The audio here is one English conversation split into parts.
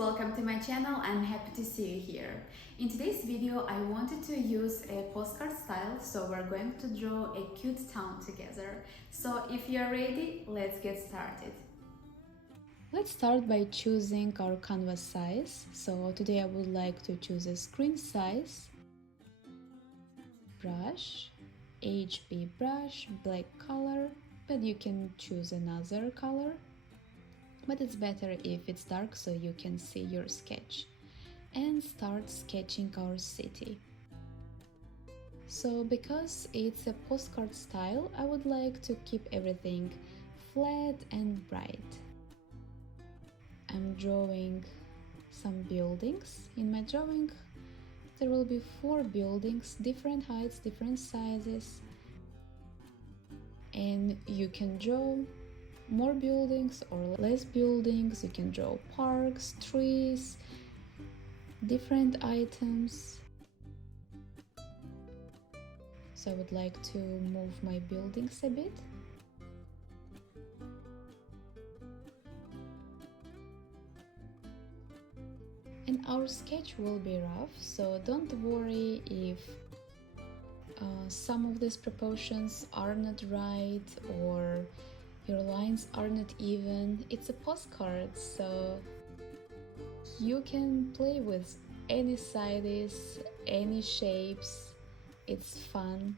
welcome to my channel. I'm happy to see you here. In today's video I wanted to use a postcard style, so we're going to draw a cute town together. So if you're ready, let's get started. Let's start by choosing our canvas size. So today I would like to choose a screen size, brush, HB brush, black color, but you can choose another color. But it's better if it's dark so you can see your sketch. And start sketching our city. So because it's a postcard style, I would like to keep everything flat and bright. I'm drawing some buildings. In my drawing there will be 4 buildings, different heights, different sizes. And you can draw more buildings or less buildings. You can draw parks, trees, different items. So I would like to move my buildings a bit. And our sketch will be rough, so don't worry if some of these proportions are not right or your lines are not even. It's a postcard, so you can play with any sizes, any shapes. It's fun.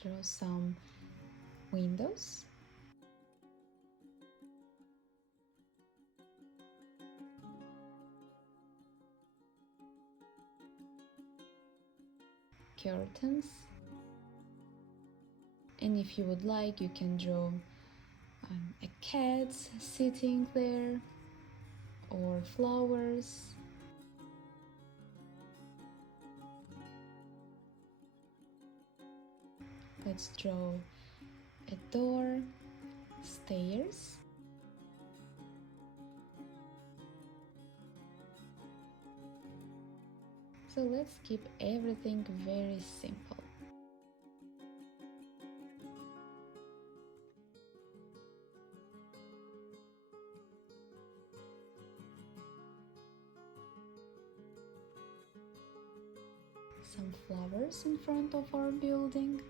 Draw some windows. Curtains, and if you would like, you can draw a cat sitting there or flowers. Let's draw a door, stairs. So let's keep everything very simple. Some flowers in front of our building.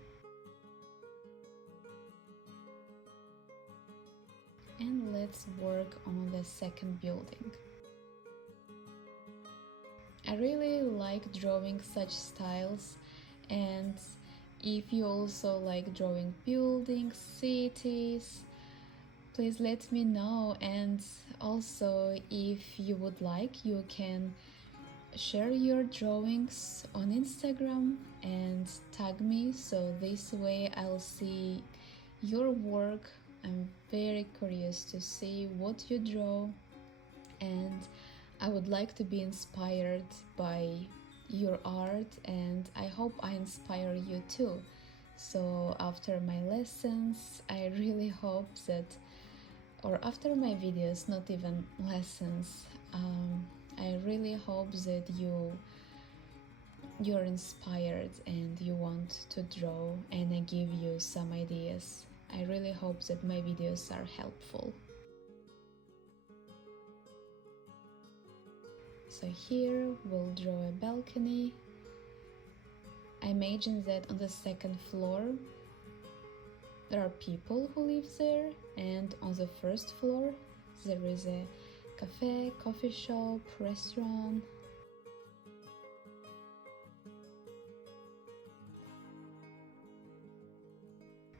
And let's work on the second building. I really like drawing such styles, and if you also like drawing buildings, cities, please let me know. And also, if you would like, you can share your drawings on Instagram and tag me, so this way I'll see your work. I'm very curious to see what you draw, and I would like to be inspired by your art, and I hope I inspire you too. So after my lessons, I really hope that, or after my videos, not even lessons, I really hope that you're inspired and you want to draw, and I give you some ideas. I really hope that my videos are helpful. So here we'll draw a balcony. I imagine that on the second floor there are people who live there, and on the first floor there is a cafe, coffee shop, restaurant.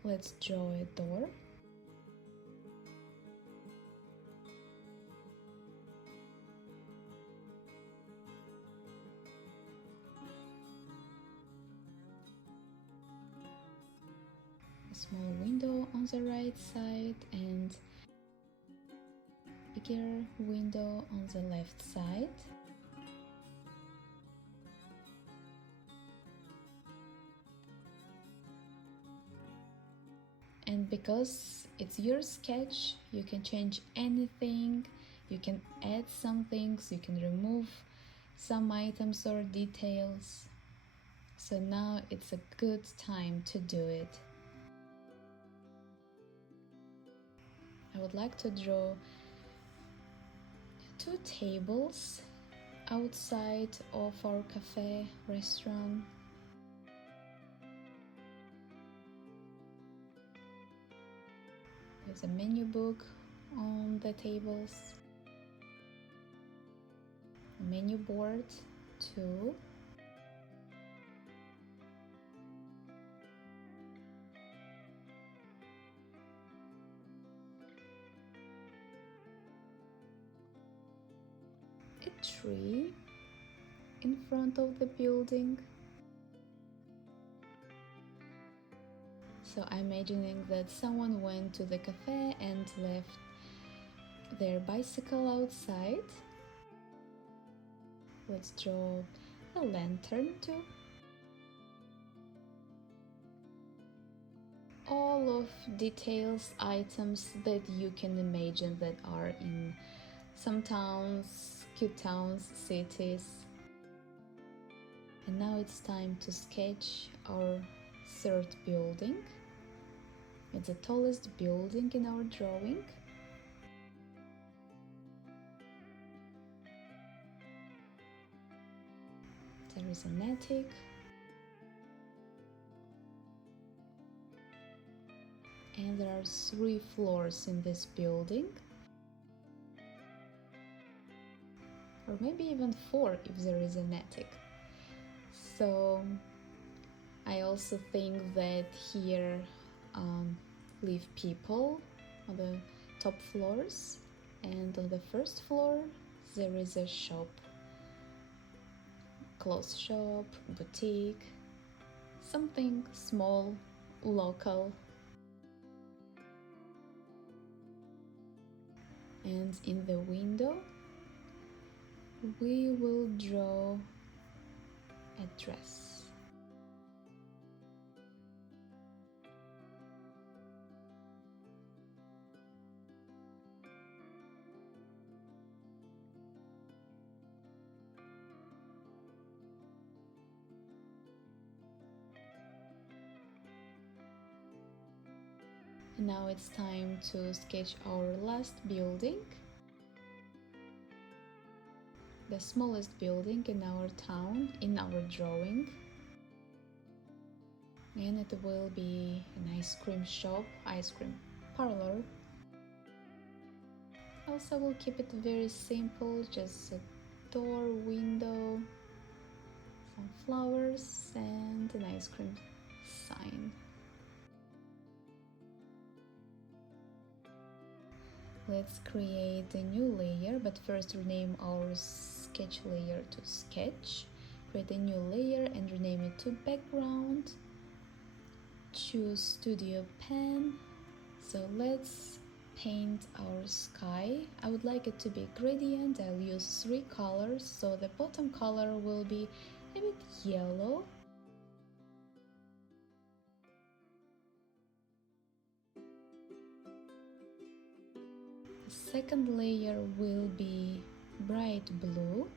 Let's draw a door. A small window on the right side and bigger window on the left side. And because it's your sketch, you can change anything, you can add some things, you can remove some items or details. So now it's a good time to do it. would like to draw two tables outside of our cafe restaurant. There's a menu book on the tables, a menu board too. A tree in front of the building. So I'm imagining that someone went to the cafe and left their bicycle outside. Let's draw a lantern too. All of details, items that you can imagine that are in some towns, cute towns, cities. And now it's time to sketch our third building. It's the tallest building in our drawing. There is an attic. And there are 3 floors in this building. Or maybe even 4 if there is an attic. So I also think that here live people on the top floors, and on the first floor there is a shop, clothes shop, boutique, something small, local. And in the window we will draw a dress. Now it's time to sketch our last building, the smallest building in our town, in our drawing. And it will be an ice cream shop, ice cream parlor. Also, we'll keep it very simple, just a door, window, some flowers, and an ice cream sign. Let's create a new layer, but first rename our sketch layer to sketch. Create a new layer and rename it to background. Choose studio pen. So let's paint our sky. I would like it to be gradient. I'll use 3 colors, so the bottom color will be a bit yellow. The second layer will be bright blue.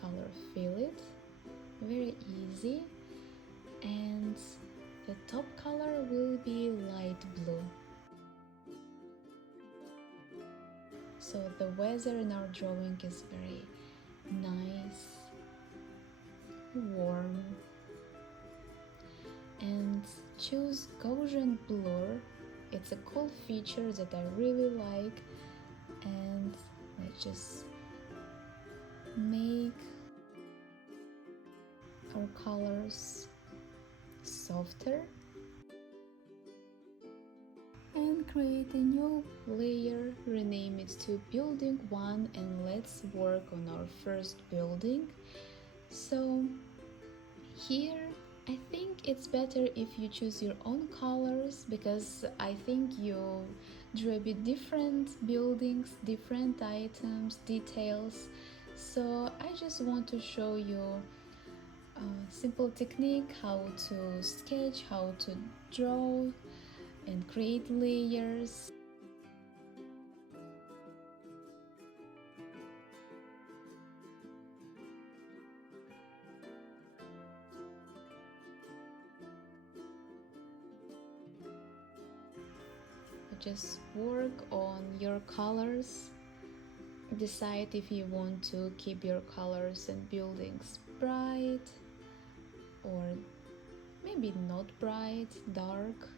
Color fill it, very easy. And the top color will be light blue. So the weather in our drawing is very nice, warm. And choose Gaussian blur. It's a cool feature that I really like. And let's just make our colors softer and create a new layer, rename it to building 1, and let's work on our first building. So here I think it's better if you choose your own colors, because I think you drew a bit different buildings, different items, details. So I just want to show you a simple technique, how to sketch, how to draw and create layers. just work on your colors. Decide if you want to keep your colors and buildings bright or maybe not bright, dark.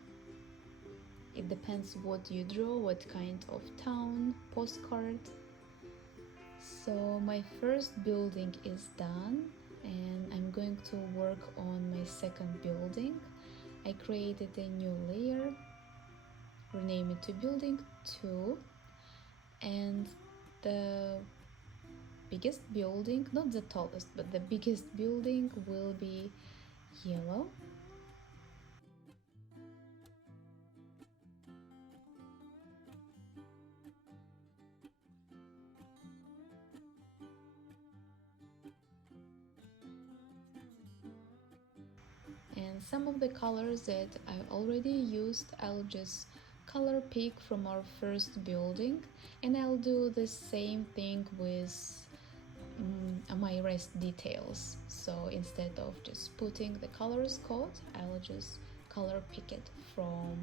It depends what you draw, what kind of town, postcard. So my first building is done and I'm going to work on my second building. I created a new layer, rename it to building 2, and the biggest building, not the tallest, but the biggest building will be yellow. And some of the colors that I already used, I'll just color pick from our first building, and I'll do the same thing with my rest details. So instead of just putting the colors code, I'll just color pick it from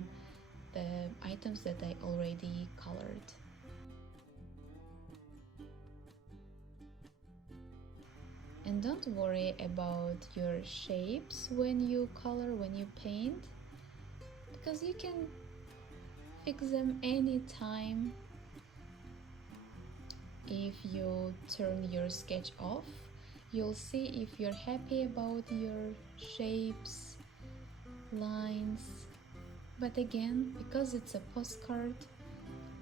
the items that I already colored. And don't worry about your shapes when you color, when you paint, because you can fix them anytime. If you turn your sketch off, you'll see if you're happy about your shapes, lines. But again, because it's a postcard,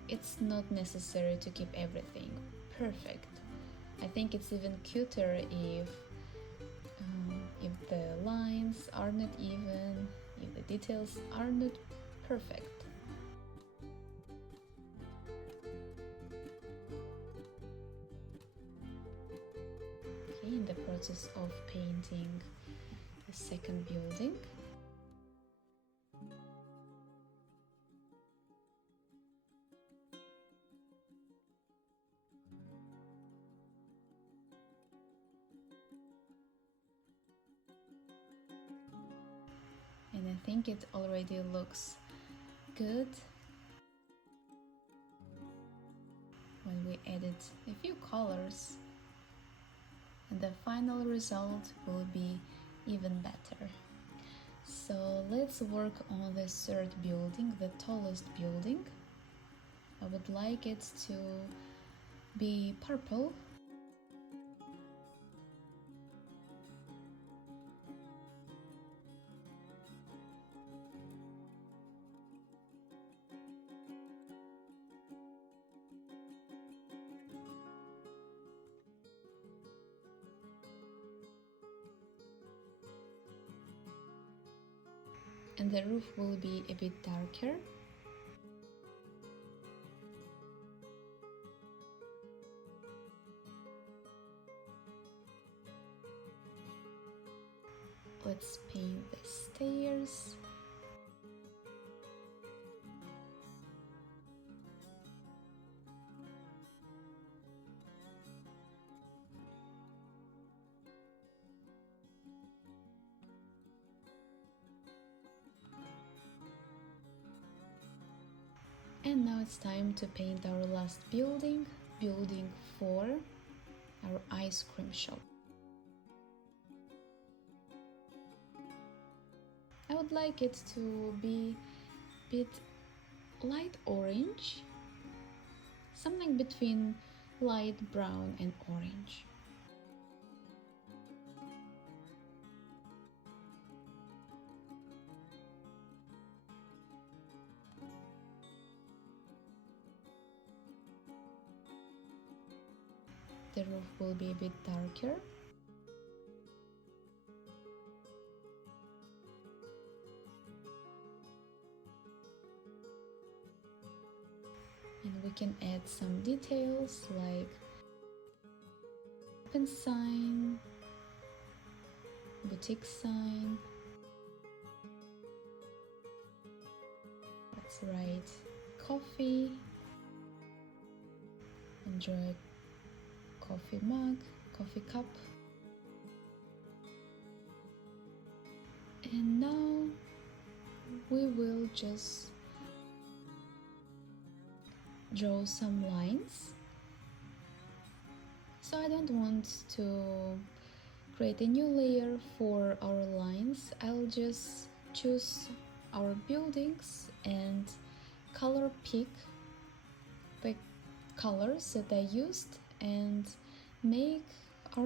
it's not necessary to keep everything perfect. I think it's even cuter if the lines are not even, if the details are not perfect. Okay, in the process of painting the second building. And I think it already looks good when we added a few colors, and the final result will be even better. So let's work on the third building, the tallest building. I would like it to be purple. And the roof will be a bit darker. Let's paint the stairs. And now it's time to paint our last building, building 4, our ice cream shop. I would like it to be a bit light orange, something between light brown and orange. The roof will be a bit darker. And we can add some details like open sign, boutique sign. Let's write coffee, enjoy coffee mug, coffee cup. And now we will just draw some lines. So I don't want to create a new layer for our lines. I'll just choose our buildings and color pick the colors that I used and make my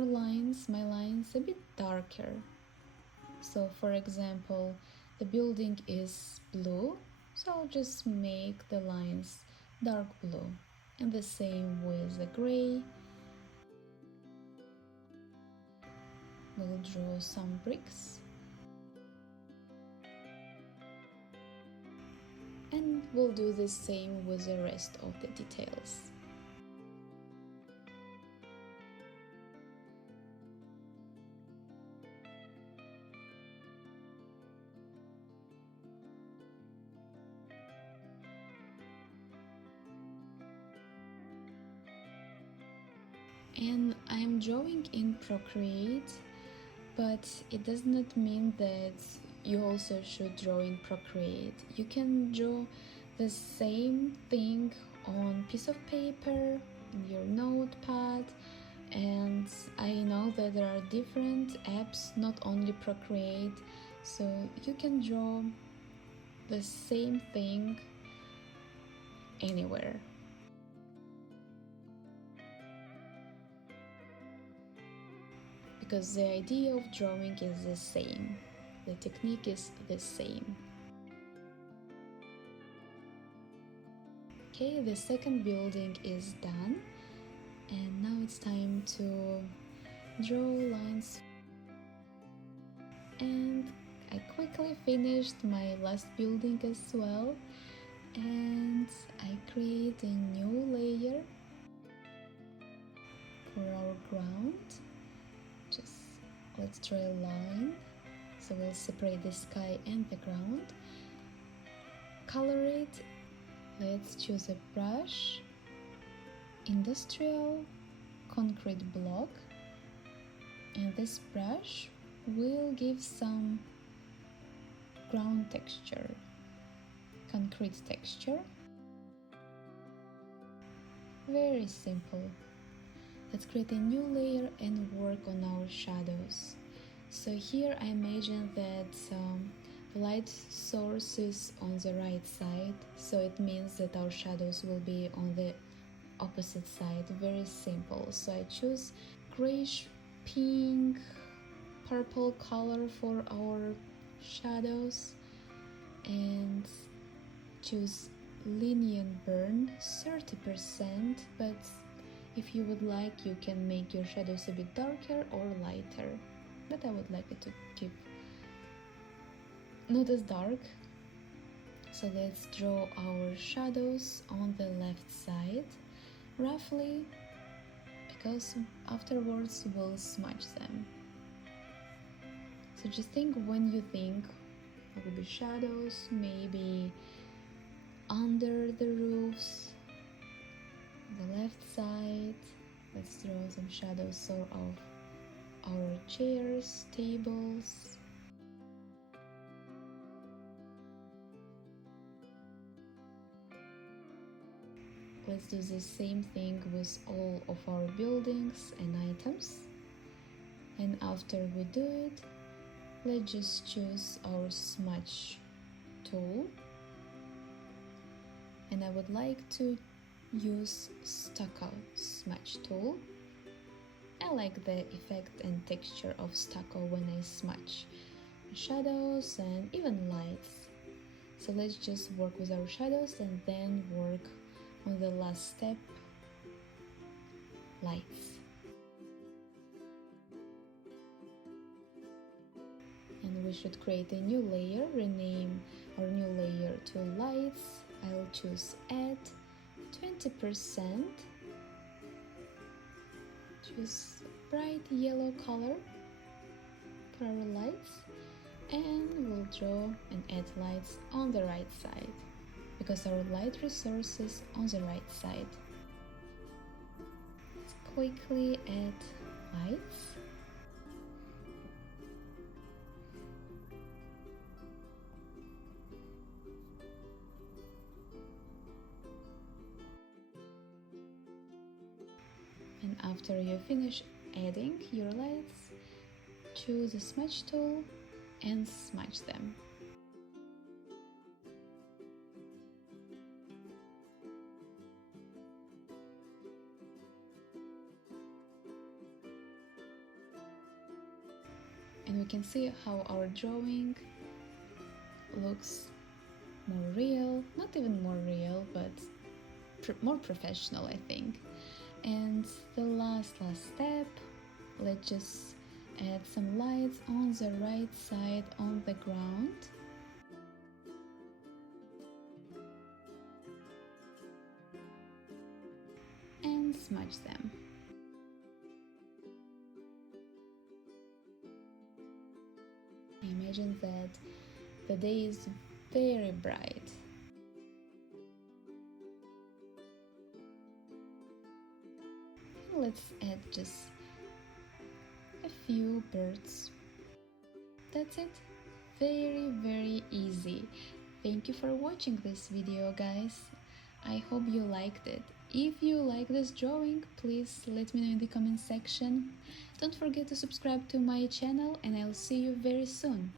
lines a bit darker. So for example, the building is blue, so I'll just make the lines dark blue. And the same with the gray. We'll draw some bricks. And we'll do the same with the rest of the details. And I'm drawing in Procreate, but it does not mean that you also should draw in Procreate. You can draw the same thing on piece of paper, in your notepad, and I know that there are different apps, not only Procreate, so you can draw the same thing anywhere. Because the idea of drawing is the same, the technique is the same. Okay, the second building is done, and now it's time to draw lines. And I quickly finished my last building as well, and I create a new layer for our ground. Just let's draw a line, so we'll separate the sky and the ground. Color it. Let's choose a brush, industrial concrete block, and this brush will give some ground texture, concrete texture. Very simple. Let's create a new layer and work on our shadows. So here I imagine that the light source is on the right side, so it means that our shadows will be on the opposite side. Very simple. So I choose grayish pink, purple color for our shadows and choose lenient burn 30%, but if you would like, you can make your shadows a bit darker or lighter, but I would like it to keep not as dark. So let's draw our shadows on the left side, roughly, because afterwards we'll smudge them. So just think when you think there will be shadows, maybe under the roofs, the left side. Let's draw some shadows sort of our chairs, tables. Let's do the same thing with all of our buildings and items. And after we do it, let's just choose our smudge tool. And I would like to use stucco smudge tool. I like the effect and texture of stucco when I smudge shadows and even lights. So let's just work with our shadows and then work on the last step, lights. And we should create a new layer, rename our new layer to lights. I'll choose add 20%, choose bright yellow color for our lights, and we'll draw and add lights on the right side, because our light resource is on the right side. Let's quickly add lights. after you finish adding your lights, choose a smudge tool and smudge them. And we can see how our drawing looks more real, not even more real, but more professional, I think. And the last step, let's just add some lights on the right side on the ground. And smudge them. Imagine that the day is very bright. Let's add just a few birds. That's it. Very easy. Thank you for watching this video, guys. I hope you liked it. If you like this drawing, please let me know in the comment section. Don't forget to subscribe to my channel and I'll see you very soon.